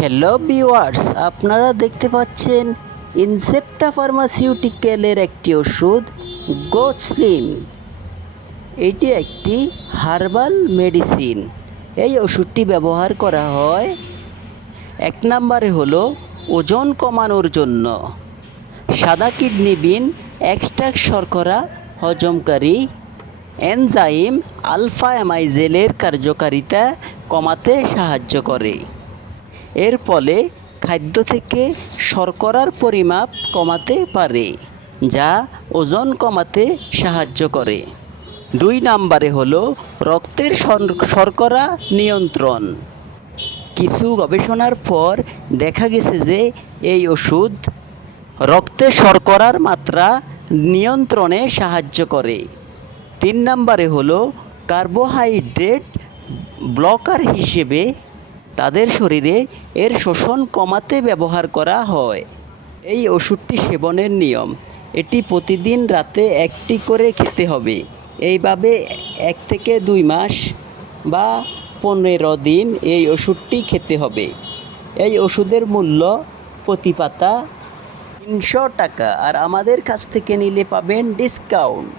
Hello viewers, আপনারা দেখতে পাচ্ছেন ইনসেপ্টা ফার্মাসিউটিক্যালের একটি ওষুধ গোস্লিম। এটি একটি হার্বাল মেডিসিন। এই ওষুধটি ব্যবহার করা হয় এক নম্বরে হলো ওজন কমানোর জন্য, সাদা কিডনি বিন এক্সট্রাক্ট শর্করা হজমকারী এনজাইম আলফা অ্যামাইজেলের কার্যকারিতা কমাতে সাহায্য করে। এর ফলে খাদ্য থেকে শর্করার পরিমাপ কমাতে পারে, যা ওজন কমাতে সাহায্য করে। 2 নম্বরে হলো রক্তের শর্করা নিয়ন্ত্রণ। কিছু গবেষণার পর দেখা গেছে যে এই ওষুধ রক্তে শর্করার মাত্রা নিয়ন্ত্রণে সাহায্য করে। 3 নম্বরে হলো কার্বোহাইড্রেট ব্লকার হিসেবে তাদের শরীরে এর শোষণ কমাতে ব্যবহার করা হয়। এই ওষুধটি সেবনের নিয়ম: এটি প্রতিদিন রাতে একটি করে খেতে হবে। এইভাবে 1 থেকে 2 মাস বা 15 দিন এই ওষুধটি খেতে হবে। এই ওষুধের মূল্য প্রতি পাতা 300 টাকা, আর আমাদের কাছ থেকে নিলে পাবেন ডিসকাউন্ট।